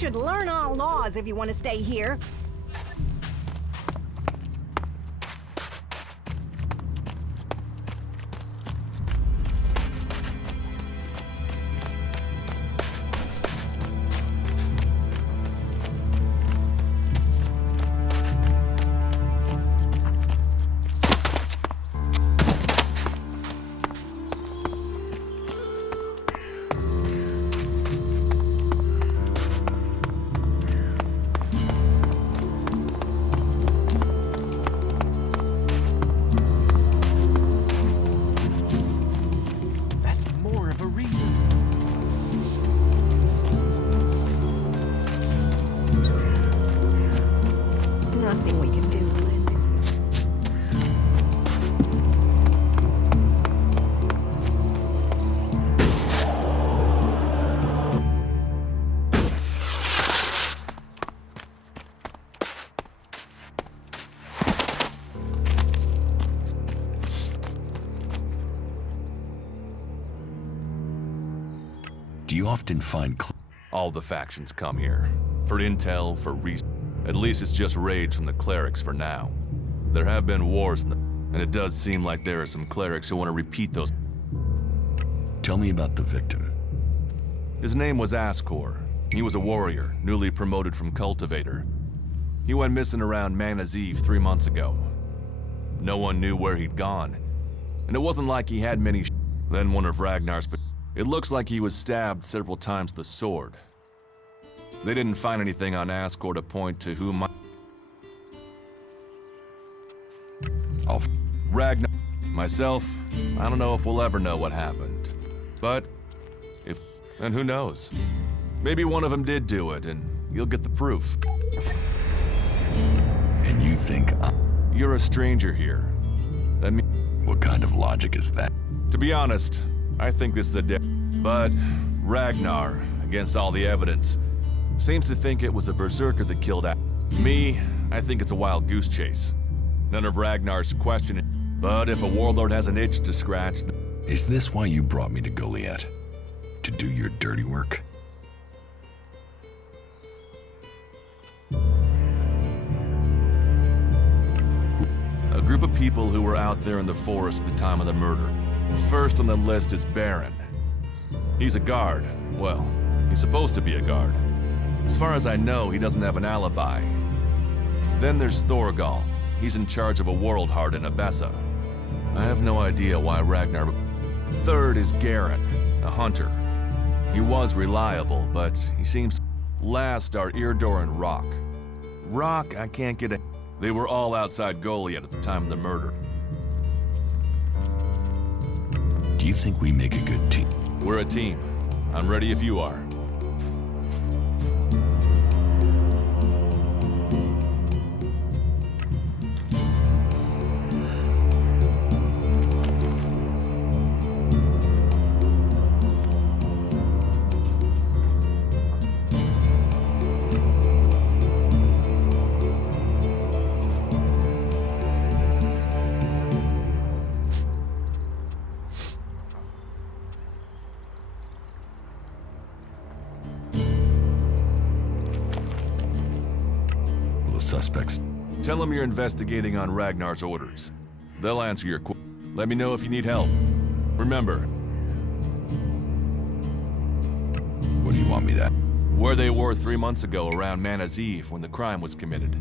should learn our laws if you want to stay here. Nothing we can do to end this. Do you often find all the factions come here? For intel, for research. At least it's just raids from the clerics for now. There have been wars, and it does seem like there are some clerics who want to repeat those. Tell me about the victim. His name was Ascor. He was a warrior, newly promoted from cultivator. He went missing around Mana's Eve 3 months ago. No one knew where he'd gone, and it wasn't like he had many. Then one of Ragnar's. It looks like he was stabbed several times with a sword. They didn't find anything on Ascor to point to who might. Ragnar, myself, I don't know if we'll ever know what happened. But, and who knows? Maybe one of them did do it, and you'll get the proof. And you think you're a stranger here. That means. What kind of logic is that? To be honest, I think this is a But Ragnar, against all the evidence, seems to think it was a berserker that killed Me, I think it's a wild goose chase. None of Ragnar's questioning. But if a warlord has an itch to scratch... Is this why you brought me to Goliath? To do your dirty work? A group of people who were out there in the forest at the time of the murder. First on the list is Baron. He's a guard. Well, he's supposed to be a guard. As far as I know, he doesn't have an alibi. Then there's Thorgal. He's in charge of a world heart in Abessa. I have no idea why Ragnar... Third is Garen, a hunter. He was reliable, but he seems... Last are Irdor and Rock. Rock, I can't get a... They were all outside Goliath at the time of the murder. Do you think we make a good team? We're a team. I'm ready if you are. Suspects. Tell them you're investigating on Ragnar's orders. They'll answer your questions. Let me know if you need help. Remember. What do you want me to? Where they were 3 months ago around Mana's Eve when the crime was committed.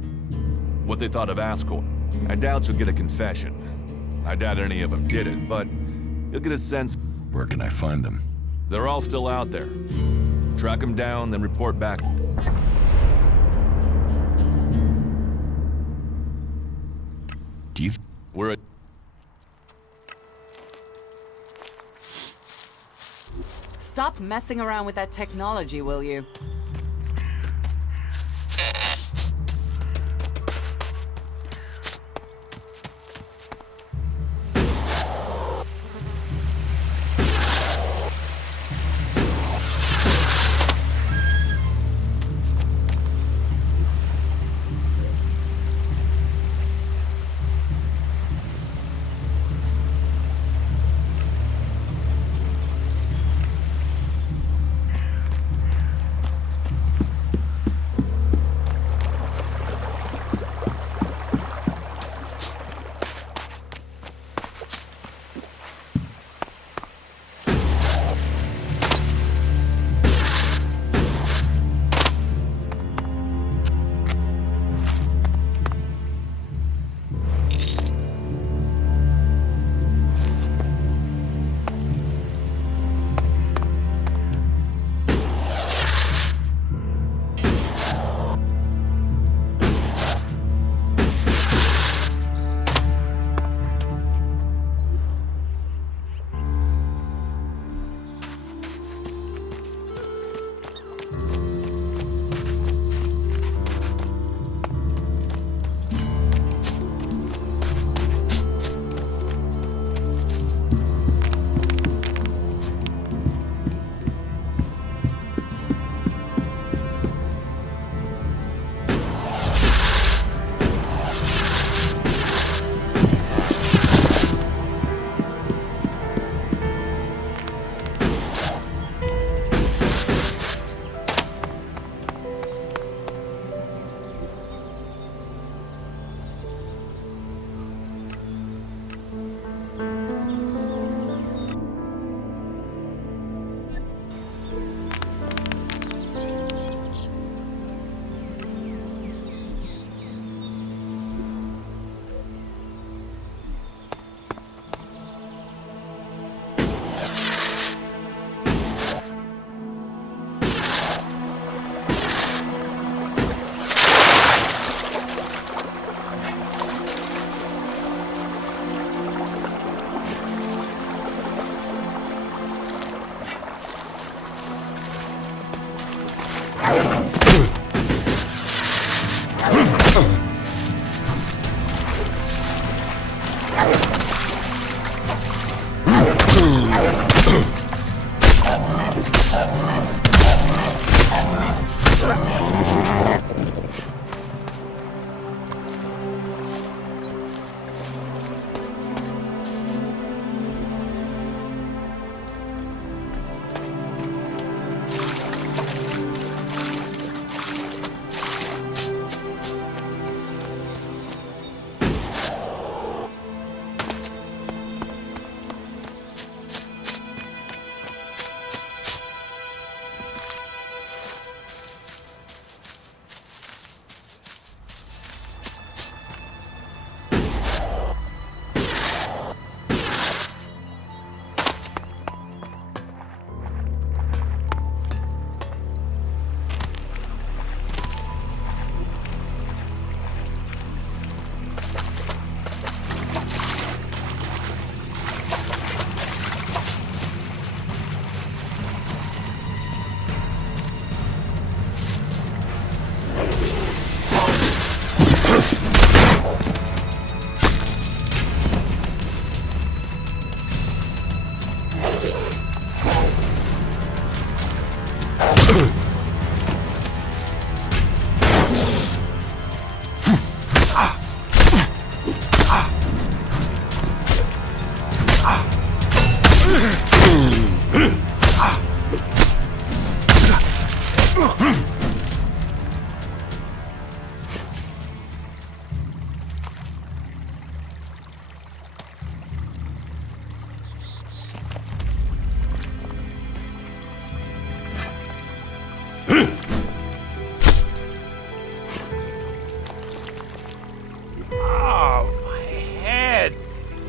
What they thought of Ascor. I doubt you'll get a confession. I doubt any of them did it, but you'll get a sense. Where can I find them? They're all still out there. Track them down, then report back. Do you We're Stop messing around with that technology, will you?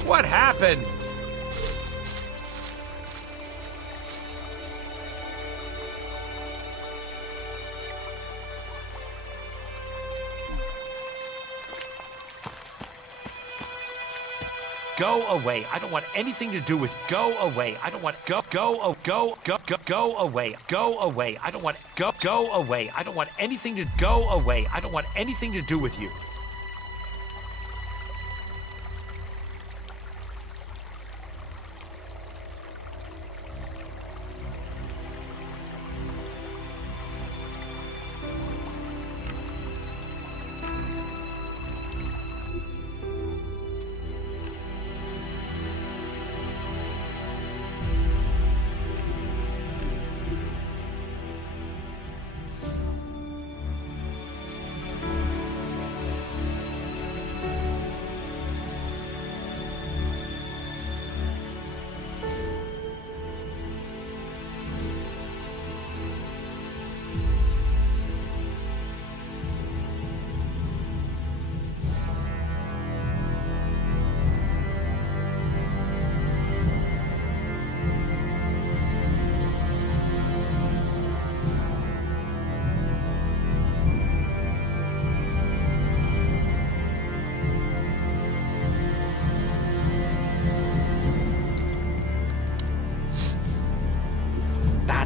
What happened? Go away. I don't want anything to do with go away. I don't want go away. Go away. I don't want go away. I don't want anything to go away. I don't want anything to do with you.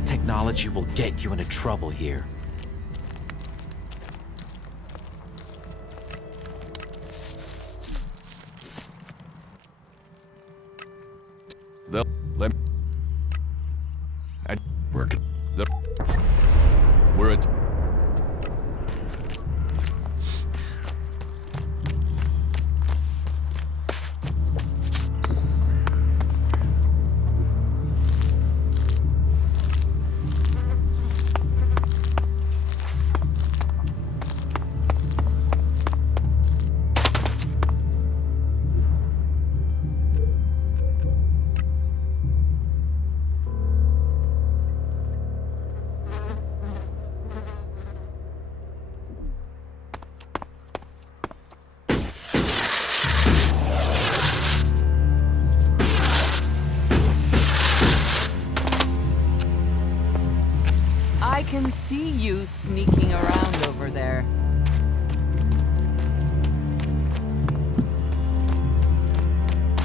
Technology will get you into trouble here. They'll let me. Working. We're at. I can see you sneaking around over there.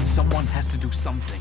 Someone has to do something.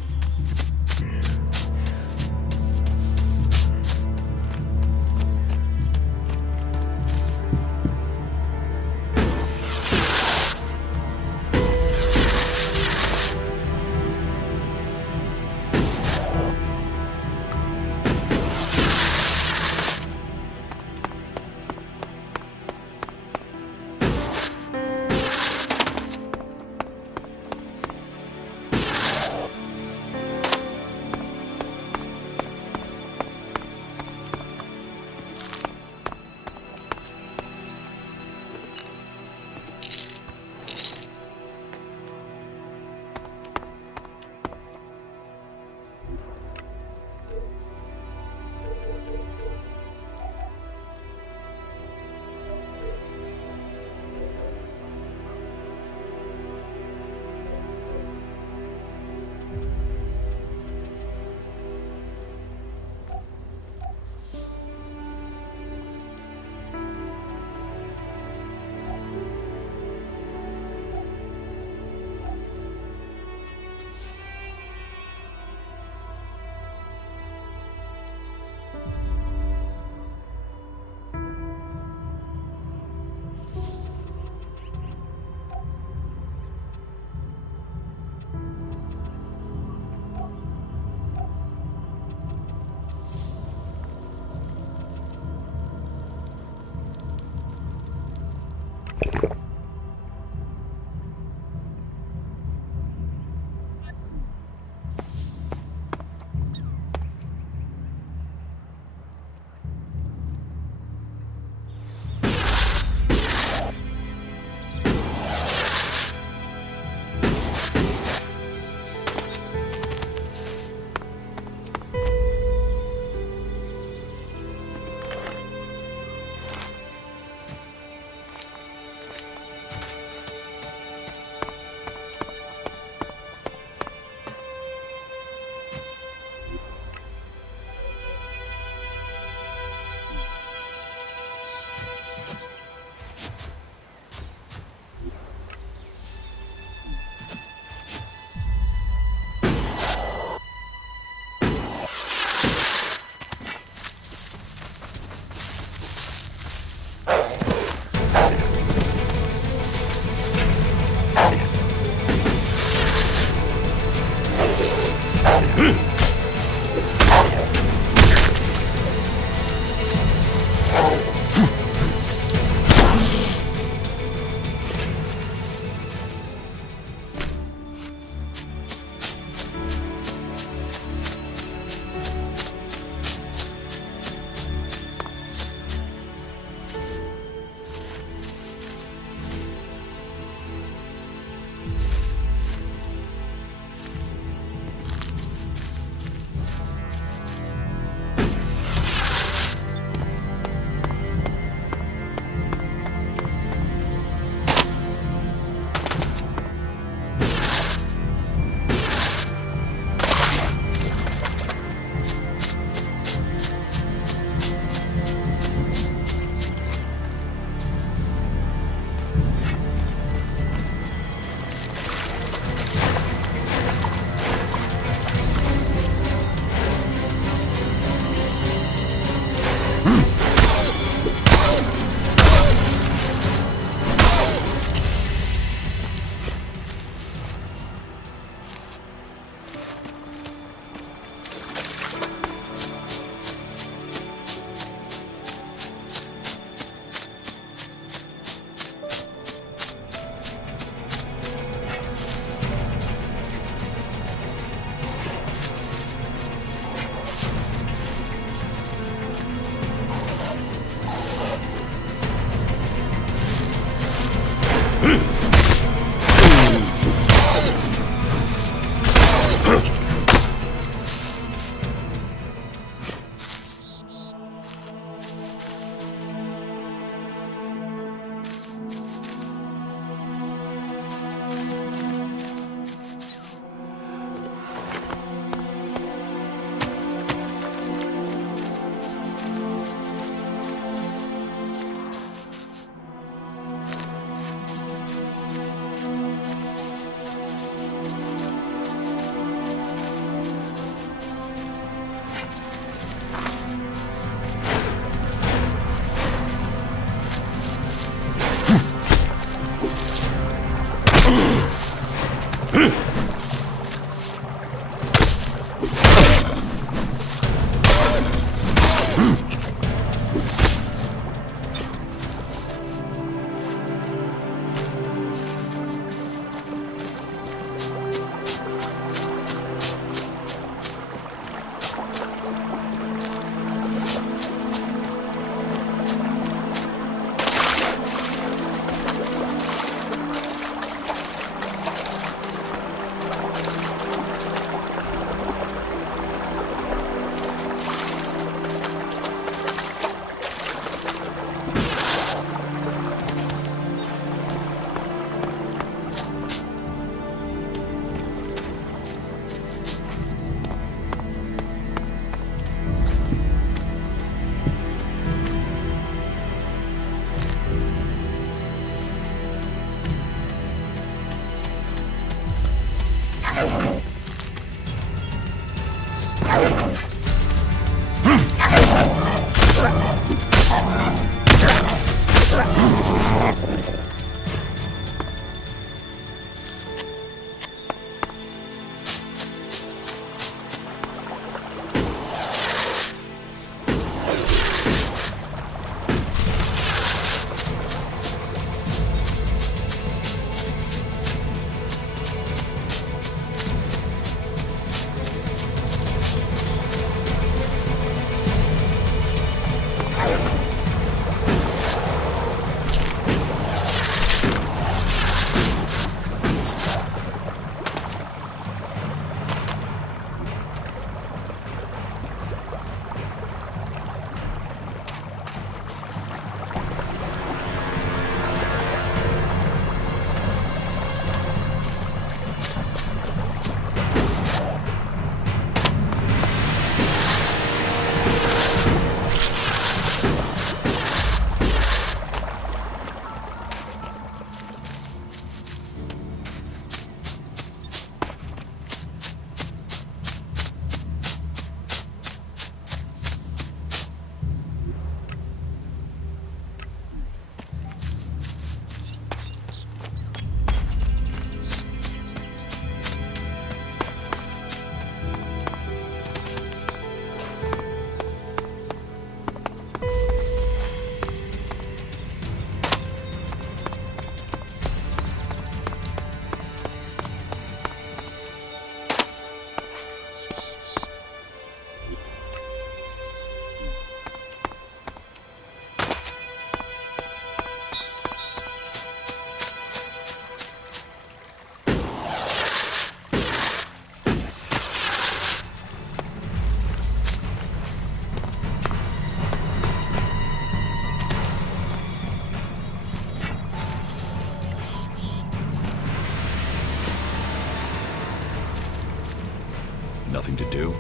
Nothing to do?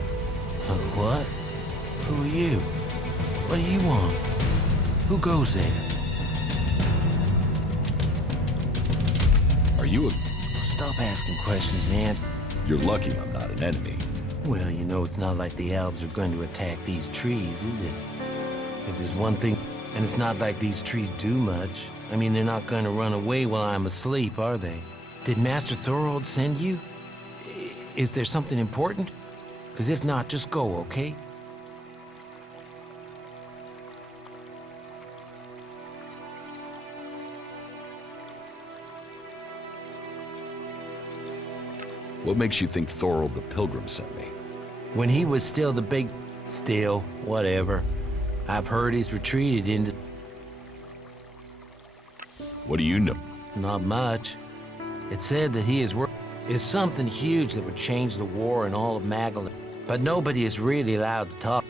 What? Who are you? What do you want? Who goes there? Are you a... Stop asking questions and answer. You're lucky I'm not an enemy. Well, you know, it's not like the elves are going to attack these trees, is it? If there's one thing, and it's not like these trees do much. I mean, they're not going to run away while I'm asleep, are they? Did Master Thorold send you? Is there something important? Because if not, just go, okay? What makes you think Thorold the Pilgrim sent me? When he was still the big... Still, whatever. I've heard he's retreated into... What do you know? Not much. It said that he is something huge that would change the war in all of Magellan. But nobody is really allowed to talk.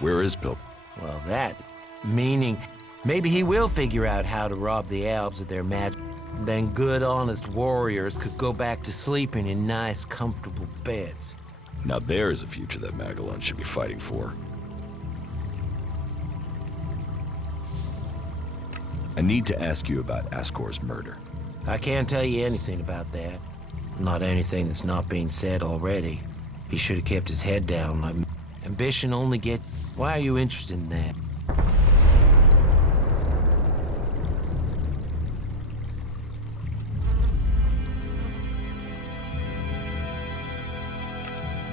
Where is Pilgrim? Well, that... Meaning, maybe he will figure out how to rob the elves of their magic. Then good, honest warriors could go back to sleeping in nice, comfortable beds. Now there's a future that Magellan should be fighting for. I need to ask you about Ascor's murder. I can't tell you anything about that. Not anything that's not being said already. He should have kept his head down. Like ambition only get... Why are you interested in that?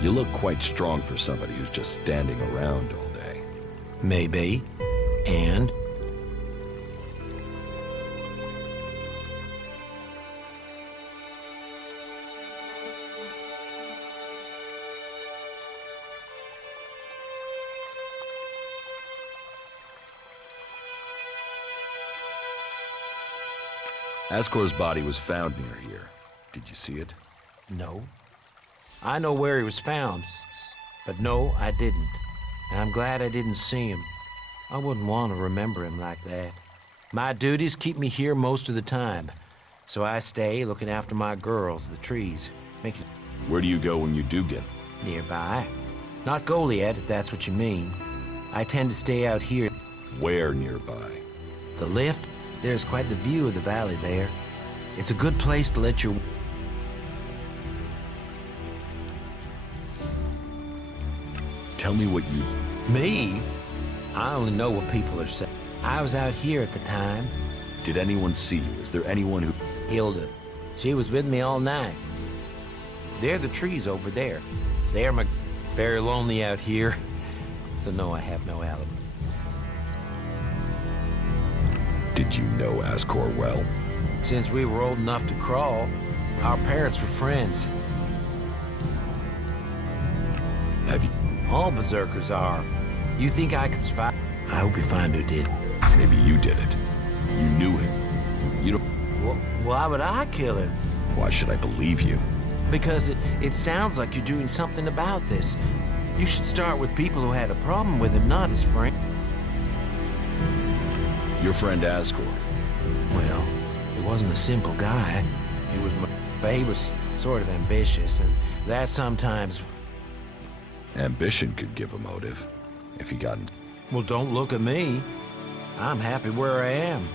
You look quite strong for somebody who's just standing around all day. Maybe. And? Ascor's body was found near here. Did you see it? No. I know where he was found, but no, I didn't. And I'm glad I didn't see him. I wouldn't want to remember him like that. My duties keep me here most of the time, so I stay looking after my girls, the trees. Make it Where do you go when you do get... nearby. Not Goliad, if that's what you mean. I tend to stay out here. Where nearby? The lift, there's quite the view of the valley there. It's a good place to let your... Tell me what you... Me? I only know what people are saying. I was out here at the time. Did anyone see you? Is there anyone who... Hilda. She was with me all night. They're the trees over there. They're my... Very lonely out here. So no, I have no alibi. Did you know Ascor well? Since we were old enough to crawl, our parents were friends. Have you... All berserkers are. You think I could survive? I hope you find who did. Maybe you did it. You knew him. You don't... Well, why would I kill him? Why should I believe you? Because it sounds like you're doing something about this. You should start with people who had a problem with him, not his friend. Your friend Ascor. Well, he wasn't a simple guy. He was sort of ambitious, and that sometimes... Ambition could give a motive. If he got... Well, don't look at me. I'm happy where I am.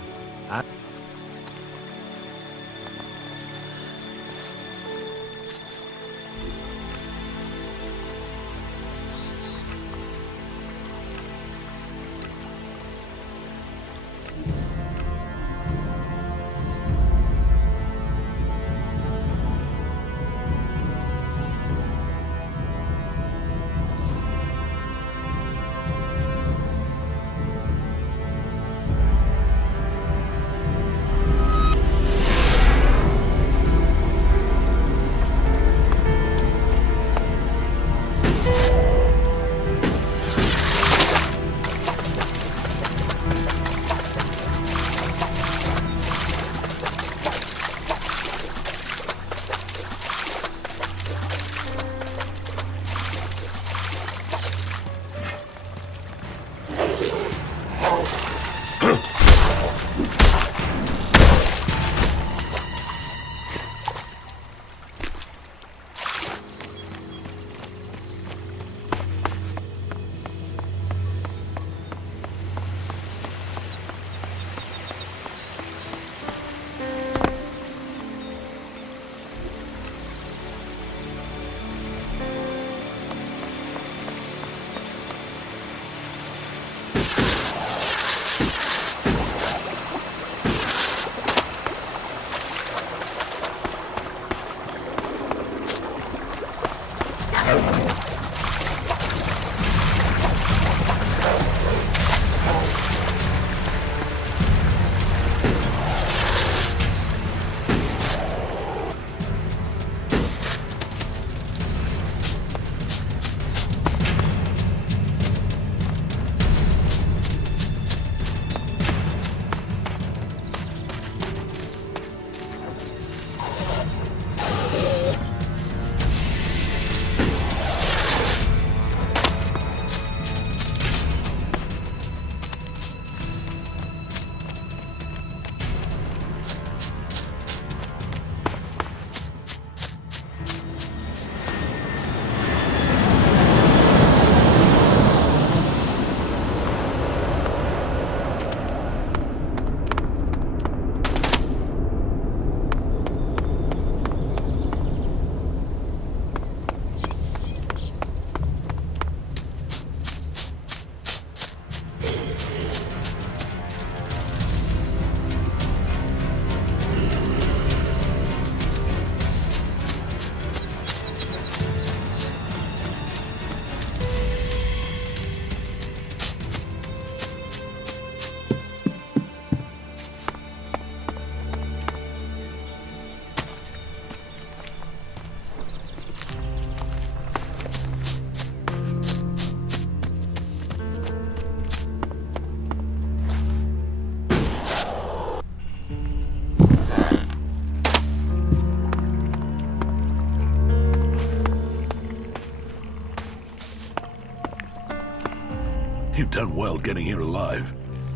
You've done well getting here alive.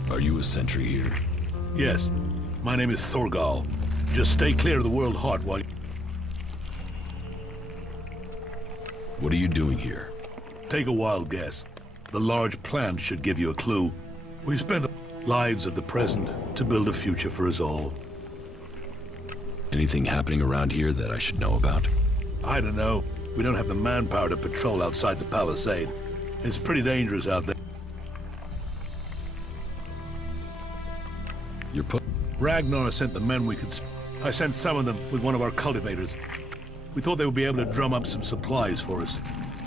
Are you a sentry here? Yes. My name is Thorgal. Just stay clear of the World Heart while... What are you doing here? Take a wild guess. The large plant should give you a clue. We've spent lives of the present to build a future for us all. Anything happening around here that I should know about? I don't know. We don't have the manpower to patrol outside the palisade. It's pretty dangerous out there. You're put. Ragnar sent the men we could I sent some of them with one of our cultivators. We thought they would be able to drum up some supplies for us.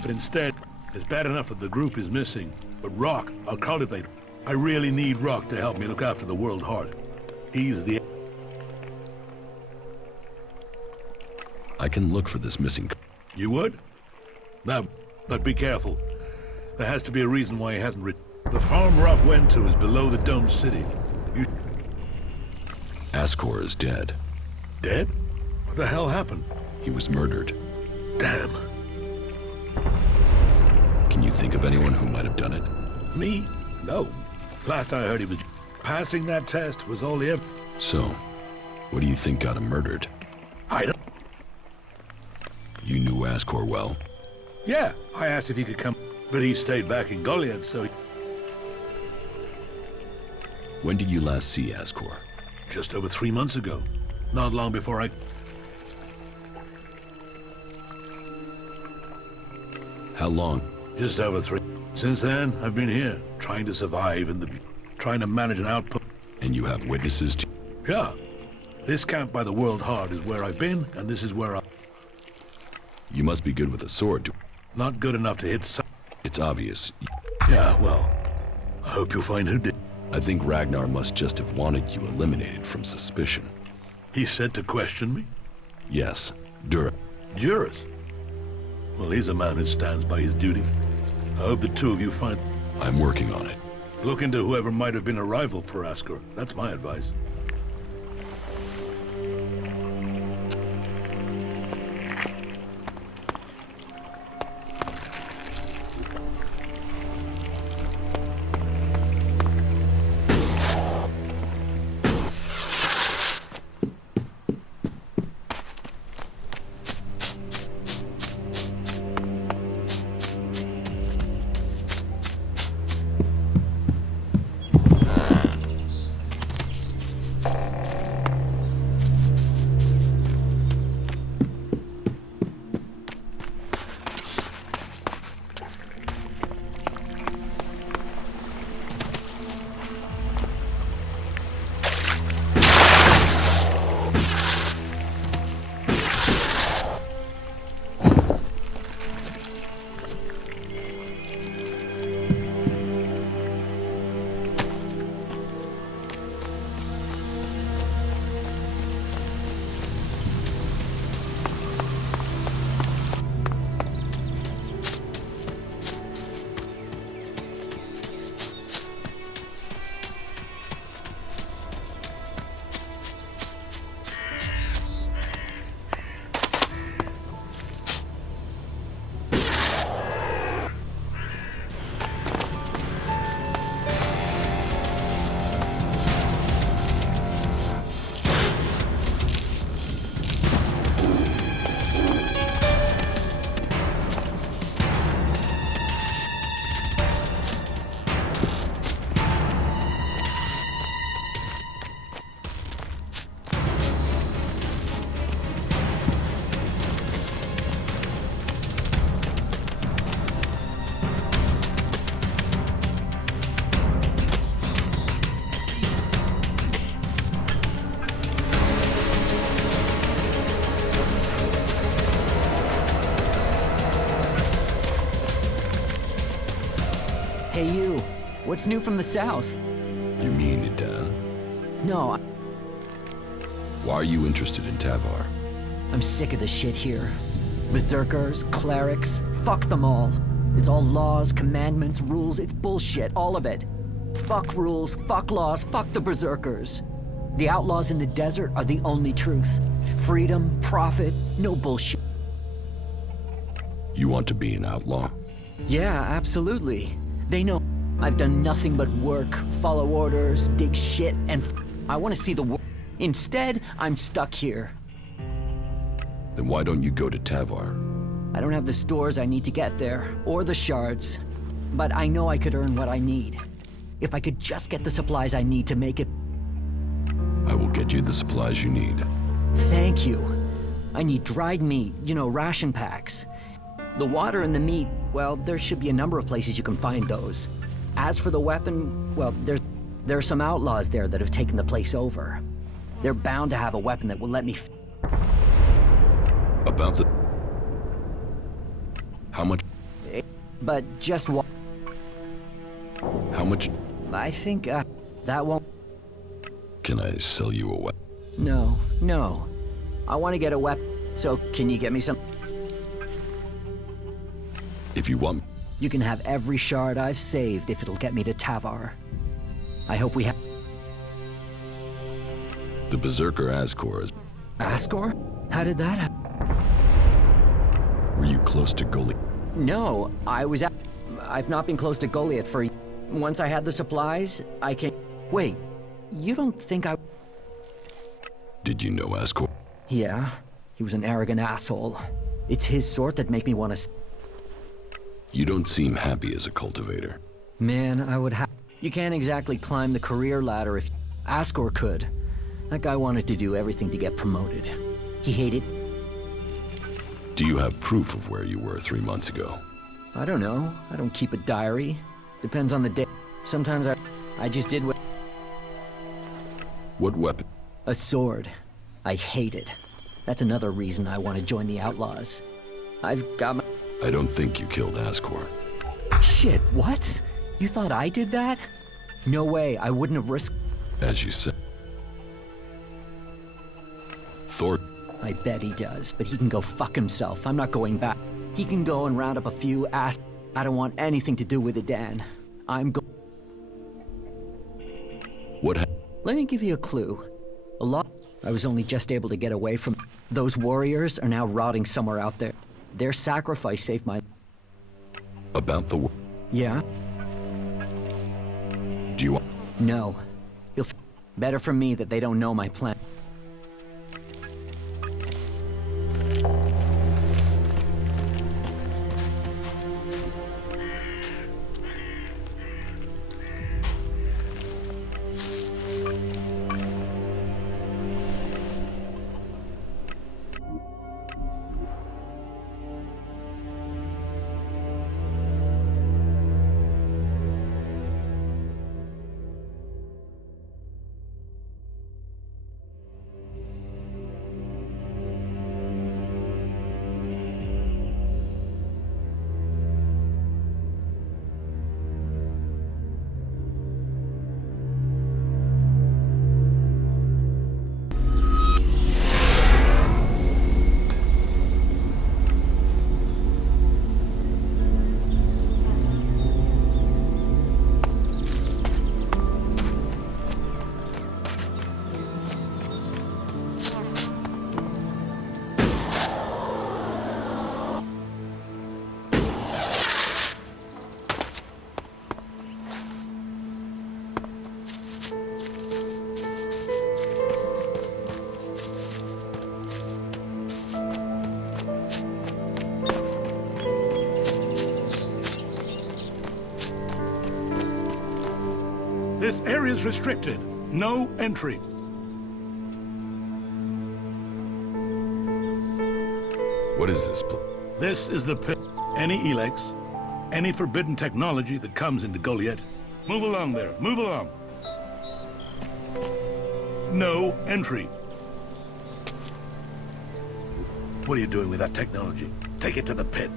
But instead, it's bad enough that the group is missing. But Rock, our cultivator, I really need Rock to help me look after the World Heart. He's the... I can look for this missing. You would? No, but be careful. There has to be a reason why he hasn't The farm Rock went to is below the domed city. You... Ascor is dead. Dead? What the hell happened? He was murdered. Damn. Can you think of anyone who might have done it? Me? No. Last I heard he was... Passing that test was all he ever... So, what do you think got him murdered? I don't... You knew Ascor well? Yeah, I asked if he could come, but he stayed back in Goliath, so he... When did you last see Ascor? Just over 3 months ago. Not long before I... How long? Just over 3. Since then, I've been here, trying to survive and trying to manage an output. And you have witnesses to... Yeah. This camp by the World Heart is where I've been, and this is where I... You must be good with a sword to... Not good enough to hit some... It's obvious. Yeah, well, I hope you'll find who did. I think Ragnar must just have wanted you eliminated from suspicion. He said to question me? Yes, Dura. Duras? Well, he's a man who stands by his duty. I hope the two of you find... I'm working on it. Look into whoever might have been a rival for Ascor. That's my advice. Hey you, what's new from the south? You mean Idan? No, Why are you interested in Tavar? I'm sick of the shit here. Berserkers, clerics, fuck them all. It's all laws, commandments, rules, it's bullshit, all of it. Fuck rules, fuck laws, fuck the berserkers. The outlaws in the desert are the only truth. Freedom, profit, no bullshit. You want to be an outlaw? Yeah, absolutely. They know I've done nothing but work, follow orders, dig shit, and I want to see the world. Instead, I'm stuck here. Then why don't you go to Tavar? I don't have the stores I need to get there, or the shards. But I know I could earn what I need. If I could just get the supplies I need to make it. I will get you the supplies you need. Thank you. I need dried meat, you know, ration packs. The water and the meat, well, there should be a number of places you can find those. As for the weapon, well, there are some outlaws there that have taken the place over. They're bound to have a weapon that will let me About the... How much... But just How much... I think, that won't... Can I sell you a weapon? No. I want to get a weapon, so can you get me some... If you want... You can have every shard I've saved if it'll get me to Tavar. I hope we have... The Berserker Ascor is... Ascor? How did that happen? Were you close to Goliath? No, I've not been close to Goliath for... Once I had the supplies, I can... Wait, you don't think I... Did you know Ascor? Yeah, he was an arrogant asshole. It's his sort that make me want to... You don't seem happy as a cultivator. Man, I would have... You can't exactly climb the career ladder if... Ascor could. That guy wanted to do everything to get promoted. He hated... Do you have proof of where you were 3 months ago? I don't know. I don't keep a diary. Depends on the day. Sometimes I just did what... What weapon? A sword. I hate it. That's another reason I want to join the Outlaws. I've got my... I don't think you killed Ascor. Shit, what? You thought I did that? No way, I wouldn't have risked... As you said. Thor... I bet he does, but he can go fuck himself. I'm not going back. He can go and round up a few ass... I don't want anything to do with it, Dan. I'm go... What Let me give you a clue. A lot... I was only just able to get away from... Those warriors are now rotting somewhere out there. Their sacrifice saved my... About the... Yeah? Do you want... No. Better for me that they don't know my plan. This area's restricted. No entry. What is this This is the pit. Any Elex, any forbidden technology that comes into Goliath. Move along there. Move along. No entry. What are you doing with that technology? Take it to the pit.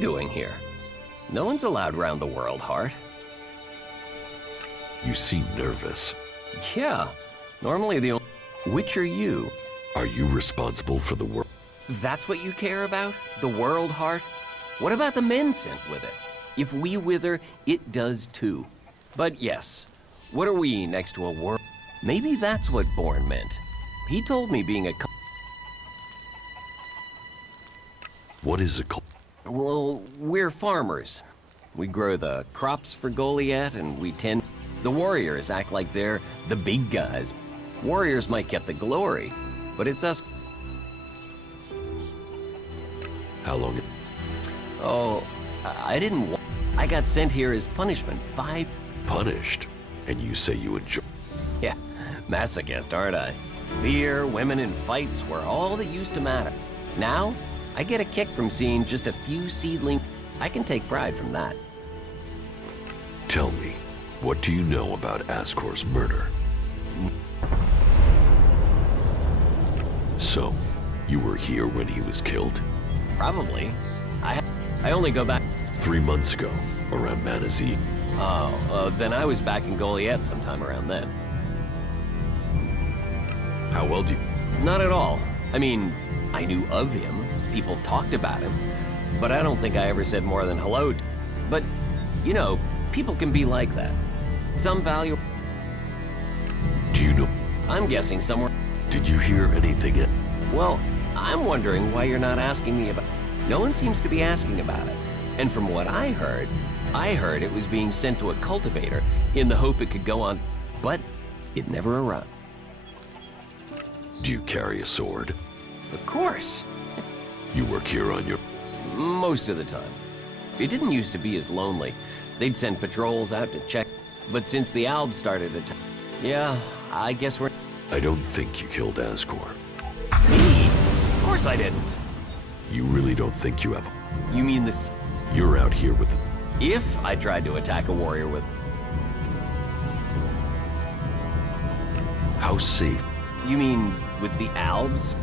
doing here? No one's allowed round the world, Hart. You seem nervous. Yeah, normally the only... Which are you? Are you responsible for the world? That's what you care about? The world, Hart? What about the men sent with it? If we wither, it does too. But yes, what are we next to a world? Maybe that's what Bourne meant. He told me being a... What is a cult? Well, we're farmers. We grow the crops for Goliath, and we tend... The warriors act like they're the big guys. Warriors might get the glory, but it's us... How long? Oh, I didn't... I got sent here as punishment. 5... Punished? And you say you enjoy... Yeah, masochist, aren't I? Beer, women, and fights were all that used to matter. Now, I get a kick from seeing just a few seedling... I can take pride from that. Tell me, what do you know about Ascor's murder? So, you were here when he was killed? Probably. I only go back... 3 months ago, around Manazee. Oh, then I was back in Goliath sometime around then. How well do you... Not at all. I mean, I knew of him. People talked about him. But I don't think I ever said more than hello. But, you know, people can be like that. Some value... Do you know... I'm guessing somewhere... Did you hear anything yet? Well, I'm wondering why you're not asking me about... No one seems to be asking about it. And from what I heard it was being sent to a cultivator in the hope it could go on, but it never arrived. Do you carry a sword? Of course. You work here on your... Most of the time. It didn't used to be as lonely. They'd send patrols out to check, but since the Albs started attacking... Yeah, I guess we're... I don't think you killed Ascor. Me? Of course I didn't. You really don't think you have... You mean this... You're out here with the... If I tried to attack a warrior with... How safe? You mean with the Albs?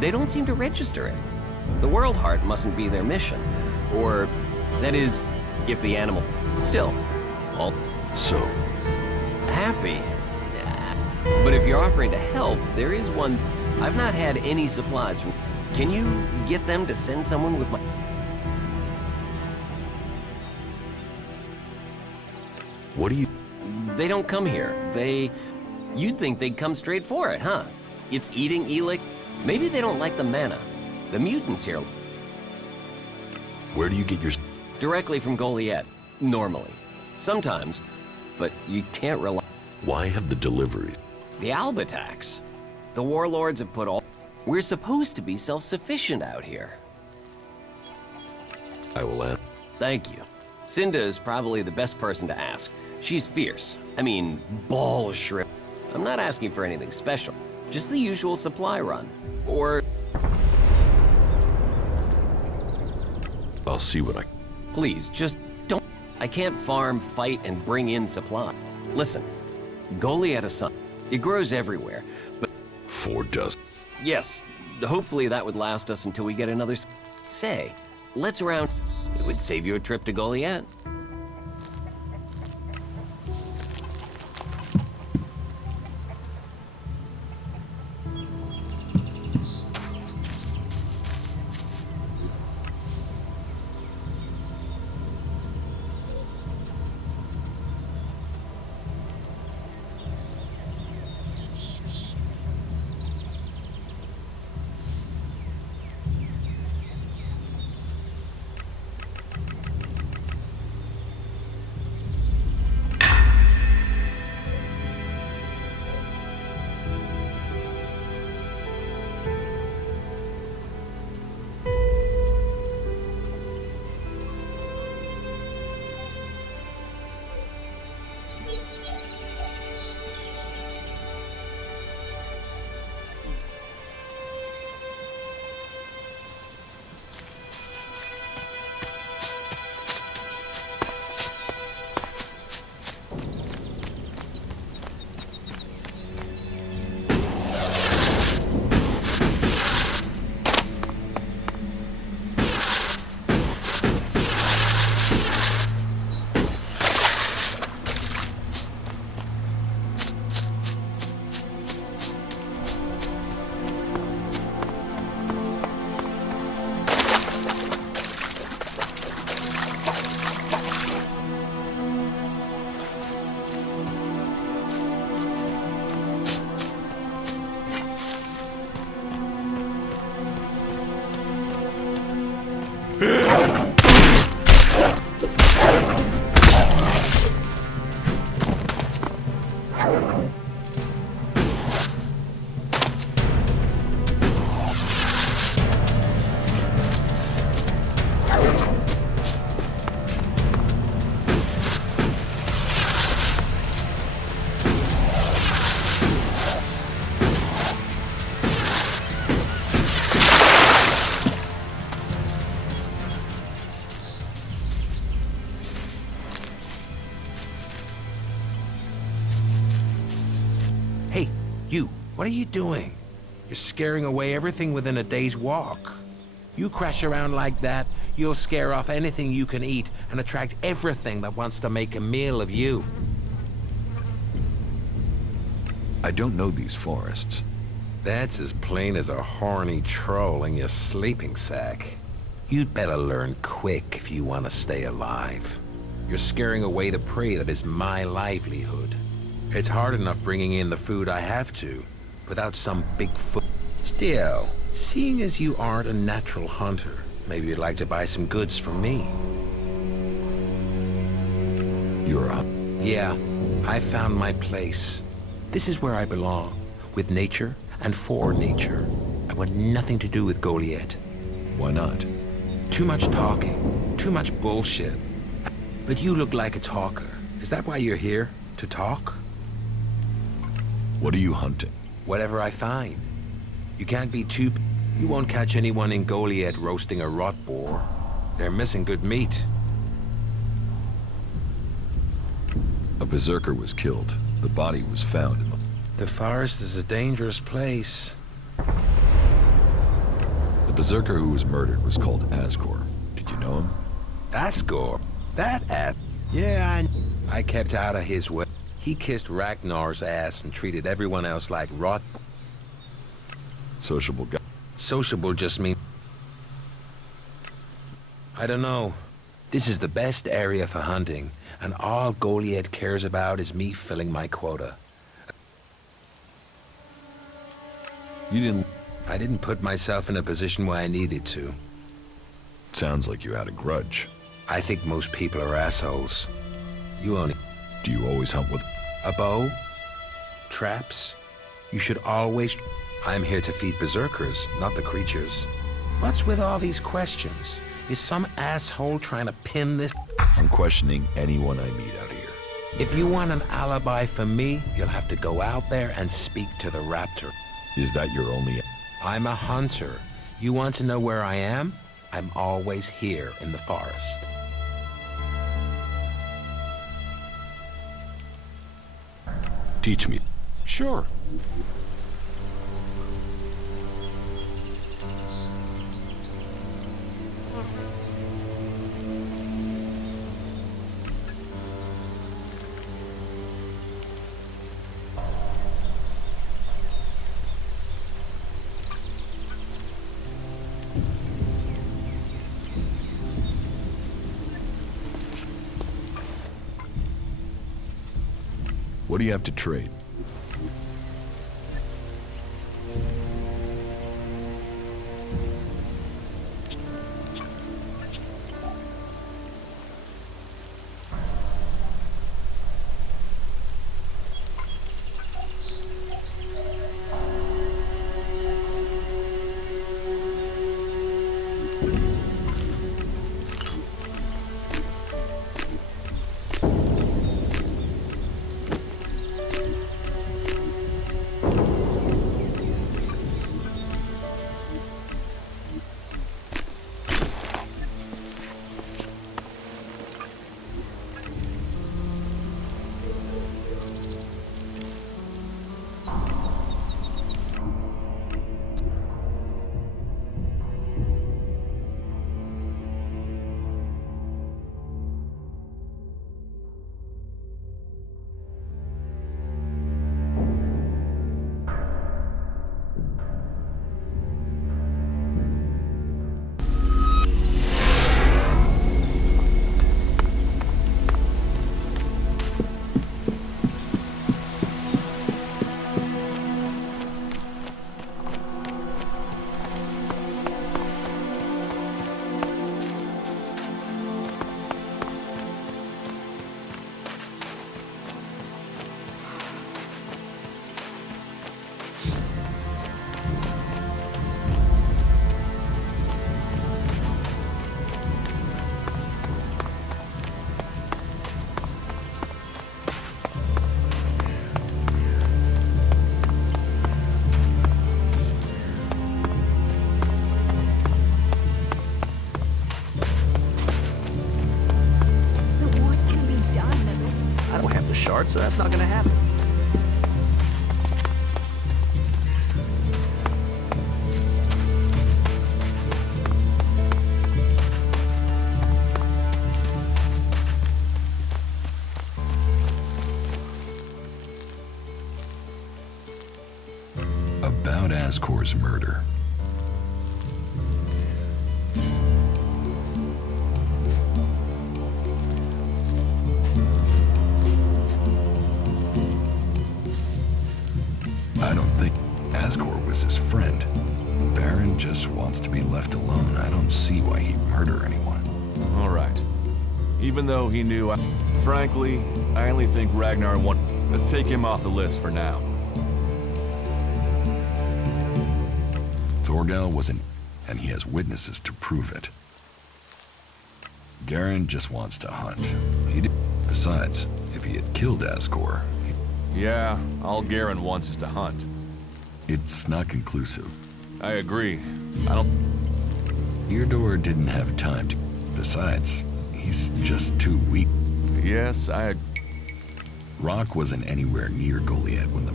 They don't seem to register it. The World Heart mustn't be their mission. Or, that is, if the animal... Still, all... So? Happy. But if you're offering to help, there is one... I've not had any supplies from... Can you get them to send someone with my... What do you... They don't come here. You'd think they'd come straight for it, huh? It's eating Elex. Maybe they don't like the mana. The mutants here... Where do you get your... Directly from Goliath, normally. Sometimes, but you can't rely... Why have the deliveries? The Alb attacks. The warlords have put all... We're supposed to be self-sufficient out here. I will ask. Thank you. Cinda is probably the best person to ask. She's fierce. I mean, ball shrimp. I'm not asking for anything special. Just the usual supply run. Or... I'll see what I... Please, just don't... I can't farm, fight, and bring in supply. Listen, Goliath is sun. It grows everywhere, but... 4 dozen. Yes, hopefully that would last us until we get another... Say, let's round... It would save you a trip to Goliath. You, what are you doing? You're scaring away everything within a day's walk. You crash around like that, you'll scare off anything you can eat and attract everything that wants to make a meal of you. I don't know these forests. That's as plain as a horny troll in your sleeping sack. You'd better learn quick if you want to stay alive. You're scaring away the prey that is my livelihood. It's hard enough bringing in the food I have to, without some big foot. Still, seeing as you aren't a natural hunter, maybe you'd like to buy some goods from me. You're a... Yeah, I found my place. This is where I belong, with nature and for nature. I want nothing to do with Goliath. Why not? Too much talking, too much bullshit. But you look like a talker. Is that why you're here? To talk? What are you hunting? Whatever I find. You can't be too... You won't catch anyone in Goliath roasting a rot boar. They're missing good meat. A berserker was killed. The body was found in the... The forest is a dangerous place. The berserker who was murdered was called Asgore. Did you know him? Asgore? That ass? Yeah, I kept out of his way. He kissed Ragnar's ass and treated everyone else like rot. Sociable guy. Sociable just means... I don't know. This is the best area for hunting, and all Goliath cares about is me filling my quota. I didn't put myself in a position where I needed to. Sounds like you had a grudge. I think most people are assholes. You only... Do you always hunt with... A bow? Traps? You should always... I'm here to feed berserkers, not the creatures. What's with all these questions? Is some asshole trying to pin this? I'm questioning anyone I meet out here. If you want an alibi for me, you'll have to go out there and speak to the raptor. Is that your only... I'm a hunter. You want to know where I am? I'm always here in the forest. Teach me. Sure. What do you have to trade? So that's not gonna happen. about Ascor's murder. I don't think Ascor was his friend. Baron just wants to be left alone. I don't see why he'd murder anyone. All right. Even though he knew, frankly, I only think Ragnar want. Let's take him off the list for now. Thorgal wasn't, and he has witnesses to prove it. Garen just wants to hunt. Besides, if he had killed Ascor, Yeah, all Garen wants is to hunt. it's not conclusive. I agree. I don't. Eardor didn't have time to. Besides, he's just too weak. Yes, Rock wasn't anywhere near Goliath when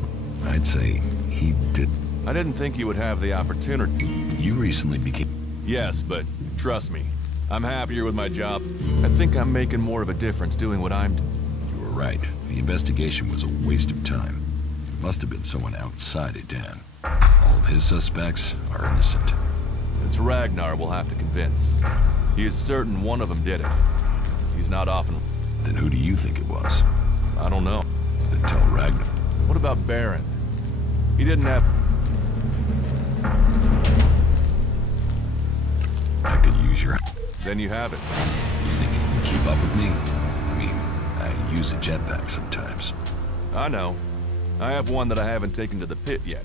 I'd say he did. I didn't think he would have the opportunity. You recently became. Yes, but trust me, I'm happier with my job. I think I'm making more of a difference doing what I'm. You were right. The investigation was a waste of time. It must have been someone outside of Dan. All of his suspects are innocent. It's Ragnar we'll have to convince. He is certain one of them did it. He's not often. Then who do you think it was? I don't know. Then tell Ragnar. What about Baron? He didn't have. I could use your. Then you have it. You think you can keep up with me? I mean, I use a jetpack sometimes. I know. I have one that I haven't taken to the pit yet.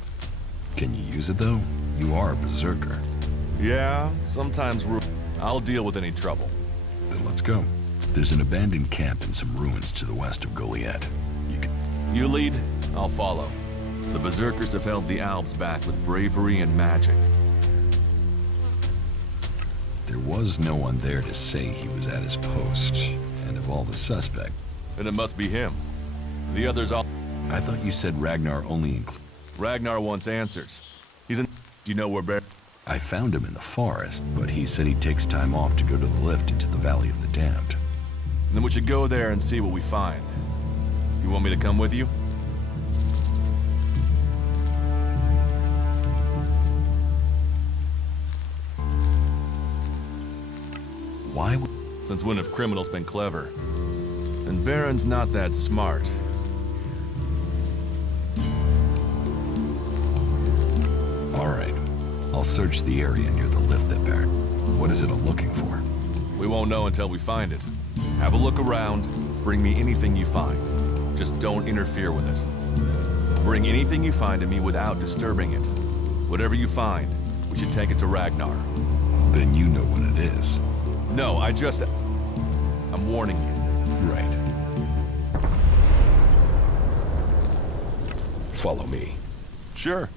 Can you use it though? You are a berserker. Yeah, sometimes I'll deal with any trouble. Then let's go. There's an abandoned camp in some ruins to the west of Goliath. You lead, I'll follow. The berserkers have held the Alps back with bravery and magic. There was no one there to say he was at his post, and of all the suspects. Then it must be him. The others all. I thought you said Ragnar only included. Ragnar wants answers. He's in. Do you know where Baron? I found him in the forest, but he said he takes time off to go to the lift into the Valley of the Damned. Then we should go there and see what we find. You want me to come with you? Why would... Since when have criminals been clever? And Baron's not that smart. All right. I'll search the area near the lift that Baron. What is it I'm looking for? We won't know until we find it. Have a look around. Bring me anything you find. Just don't interfere with it. Bring anything you find to me without disturbing it. Whatever you find, we should take it to Ragnar. Then you know what it is. No, I'm warning you. Right. Follow me. Sure.